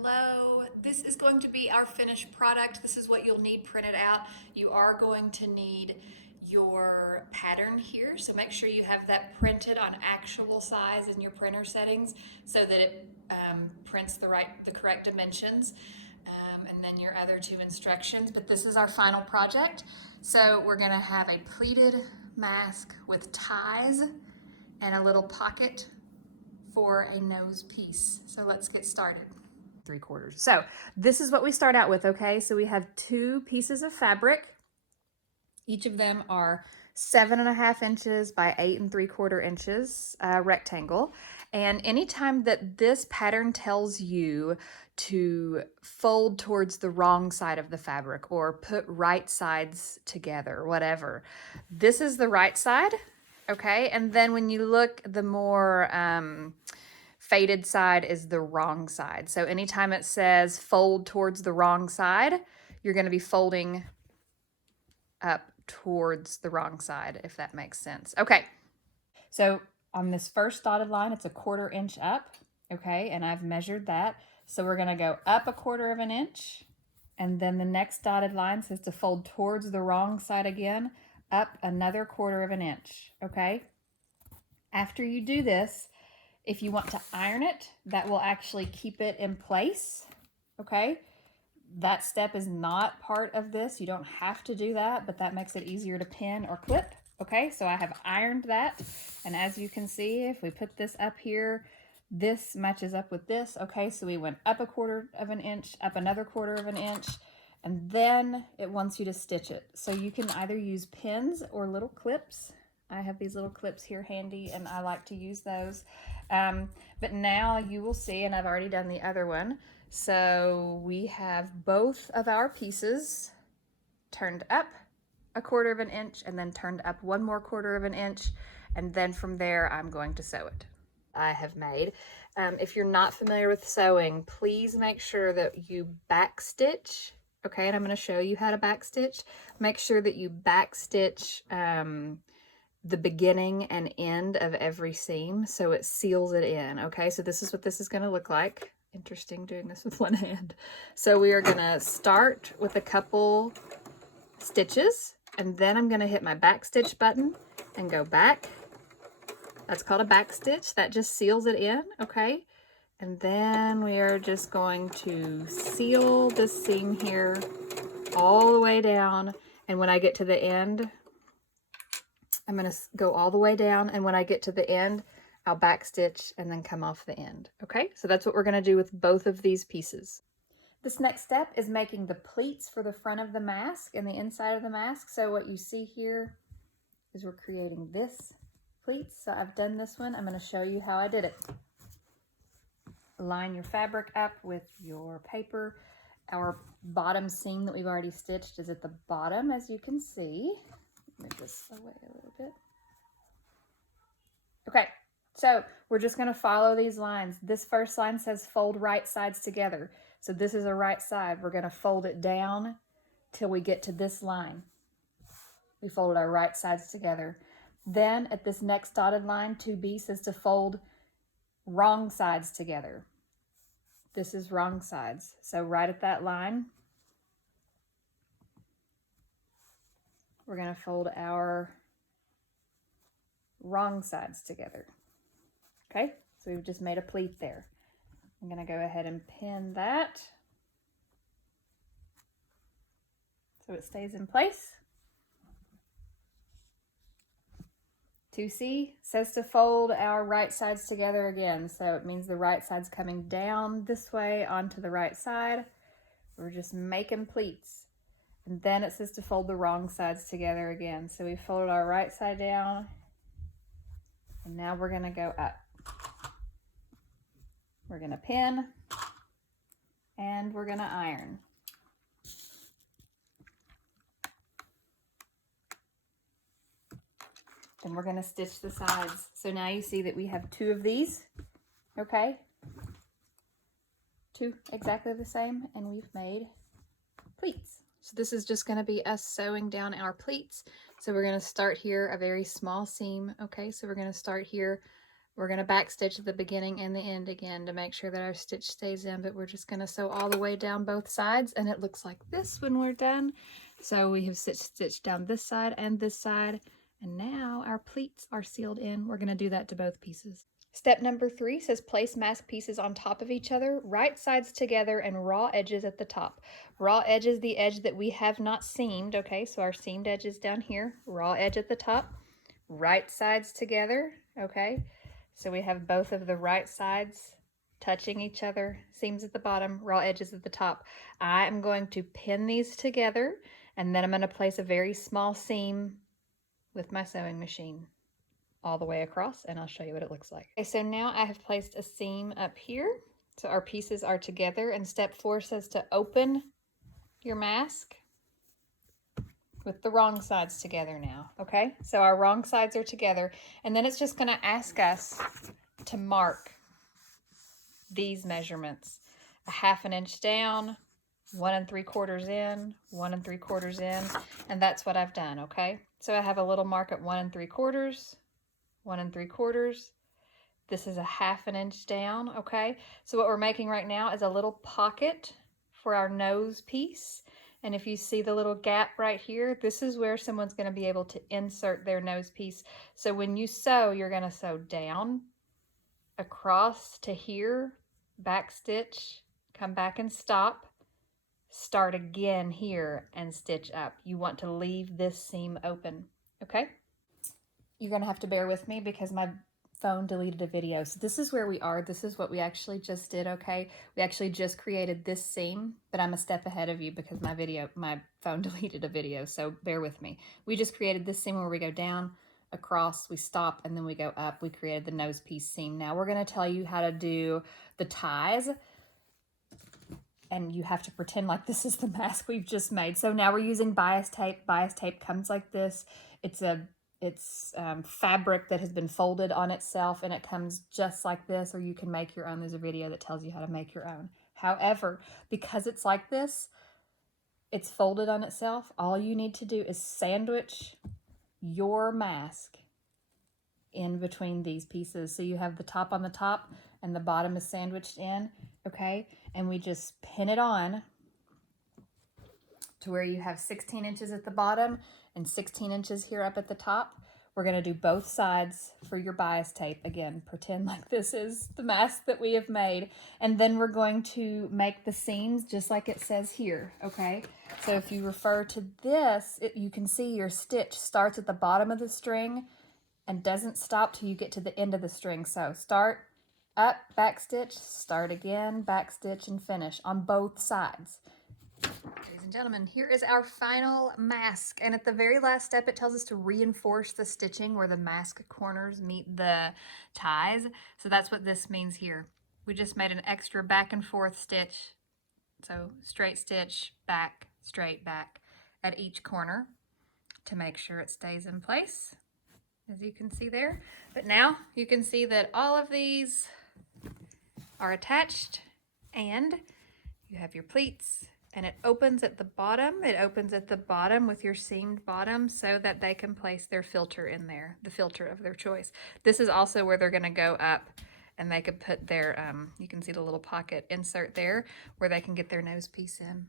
Hello. This is going to be our finished product. This is what you'll need printed out. You are going to need your pattern here, so make sure you have that printed on actual size in your printer settings so that it prints the correct dimensions. And then your other two instructions. But this is our final project. So we're going to have a pleated mask with ties and a little pocket for a nose piece. So let's get started. 3/4. So this is what we start out with, okay? So we have two pieces of fabric. Each of them are 7.5 inches by 8 3/4 inches, rectangle. And anytime that this pattern tells you to fold towards the wrong side of the fabric or put right sides together, whatever, this is the right side, okay? And then when you look, the more faded side is the wrong side. So anytime it says fold towards the wrong side, you're going to be folding up towards the wrong side, if that makes sense. Okay, so on this first dotted line, it's 1/4 inch up, okay, and I've measured that. So we're going to go up 1/4 inch, and then the next dotted line says to fold towards the wrong side again, up another 1/4 inch, okay? After you do this, if you want to iron it, that will actually keep it in place, okay? That step is not part of this. You don't have to do that, but that makes it easier to pin or clip, okay? So I have ironed that, and as you can see, if we put this up here, this matches up with this, okay? So we went up 1/4 inch, up another 1/4 inch, and then it wants you to stitch it. So you can either use pins or little clips. I have these little clips here handy, and I like to use those. But now you will see, and I've already done the other one. So we have both of our pieces turned up 1/4 inch and then turned up one more 1/4 inch. And then from there, I'm going to sew it. I have made. If you're not familiar with sewing, please make sure that you back stitch. Okay, and I'm going to show you how to back stitch. Make sure that you back stitch the beginning and end of every seam so it seals it in. Okay, so this is what this is going to look like. Interesting doing this with one hand. So we are going to start with a couple stitches, and then I'm going to hit my back stitch button and go back. That's called a back stitch. That just seals it in, okay? And then we are just going to seal this seam here all the way down, and when I get to the end, I'm going to go all the way down, and when I get to the end, I'll back stitch and then come off the end. Okay, so that's what we're going to do with both of these pieces. This next step is making the pleats for the front of the mask and the inside of the mask. So what you see here is we're creating this pleats. So I've done this one. I'm going to show you how I did it. Line your fabric up with your paper. Our bottom seam that we've already stitched is at the bottom, as you can see. Move this away a little bit. Okay, so we're just going to follow these lines. This first line says fold right sides together. So this is a right side. We're going to fold it down till we get to this line. We folded our right sides together. Then at this next dotted line, 2B says to fold wrong sides together. This is wrong sides. So right at that line, we're going to fold our wrong sides together. Okay, so we've just made a pleat there. I'm going to go ahead and pin that so it stays in place. 2C says to fold our right sides together again. So it means the right side's coming down this way onto the right side. We're just making pleats. And then it says to fold the wrong sides together again. So we folded our right side down, and now we're going to go up. We're going to pin, and we're going to iron. Then we're going to stitch the sides. So now you see that we have two of these, okay? Two exactly the same, and we've made pleats. So this is just going to be us sewing down our pleats. So we're going to start here a very small seam, okay? So we're going to start here We're going to back stitch at the beginning and the end again to make sure that our stitch stays in, but we're just going to sew all the way down both sides, and it looks like this when we're done. So we have stitched down this side, and now our pleats are sealed in. We're going to do that to both pieces. Step number 3 says place mask pieces on top of each other, right sides together, and raw edges at the top. Raw edge is the edge that we have not seamed, okay? So our seamed edge is down here, raw edge at the top, right sides together, okay? So we have both of the right sides touching each other, seams at the bottom, raw edges at the top. I am going to pin these together, and then I'm going to place a very small seam with my sewing machine all the way across, and I'll show you what it looks like. Okay, so now I have placed a seam up here. So our pieces are together, and step 4 says to open your mask with the wrong sides together now, okay? So our wrong sides are together, and then it's just gonna ask us to mark these measurements. 1/2 inch down, 1 3/4 in, 1 3/4 in, and that's what I've done, okay? So I have a little mark at 1 3/4, 1 3/4. This is 1/2 inch down, okay? So what we're making right now is a little pocket for our nose piece. And if you see the little gap right here, this is where someone's going to be able to insert their nose piece. So when you sew, you're going to sew down, across to here, back stitch, come back and stop, start again here and stitch up. You want to leave this seam open, okay? You're going to have to bear with me because my phone deleted a video. So this is where we are. This is what we actually just did, okay? We actually just created this seam, but I'm a step ahead of you because my phone deleted a video, so bear with me. We just created this seam where we go down, across, we stop, and then we go up. We created the nose piece seam. Now we're going to tell you how to do the ties, and you have to pretend like this is the mask we've just made. So now we're using bias tape. Bias tape comes like this. It's fabric that has been folded on itself, and it comes just like this, or you can make your own. There's a video that tells you how to make your own. However, because it's like this, it's folded on itself, all you need to do is sandwich your mask in between these pieces. So you have the top on the top and the bottom is sandwiched in, okay? And we just pin it on to where you have 16 inches at the bottom and 16 inches here up at the top. We're going to do both sides for your bias tape. Again, pretend like this is the mask that we have made. And then we're going to make the seams just like it says here, okay? So if you refer to this, you can see your stitch starts at the bottom of the string and doesn't stop till you get to the end of the string. So start, up, back stitch, start again, back stitch, and finish on both sides. Ladies and gentlemen, here is our final mask, and at the very last step it tells us to reinforce the stitching where the mask corners meet the ties. So that's what this means here. We just made an extra back and forth stitch, so straight stitch, back, straight back at each corner to make sure it stays in place, as you can see there. But now you can see that all of these are attached, and you have your pleats. And it opens at the bottom. It opens at the bottom with your seamed bottom so that they can place their filter in there, the filter of their choice. This is also where they're going to go up, and they could put their, you can see the little pocket insert there where they can get their nose piece in.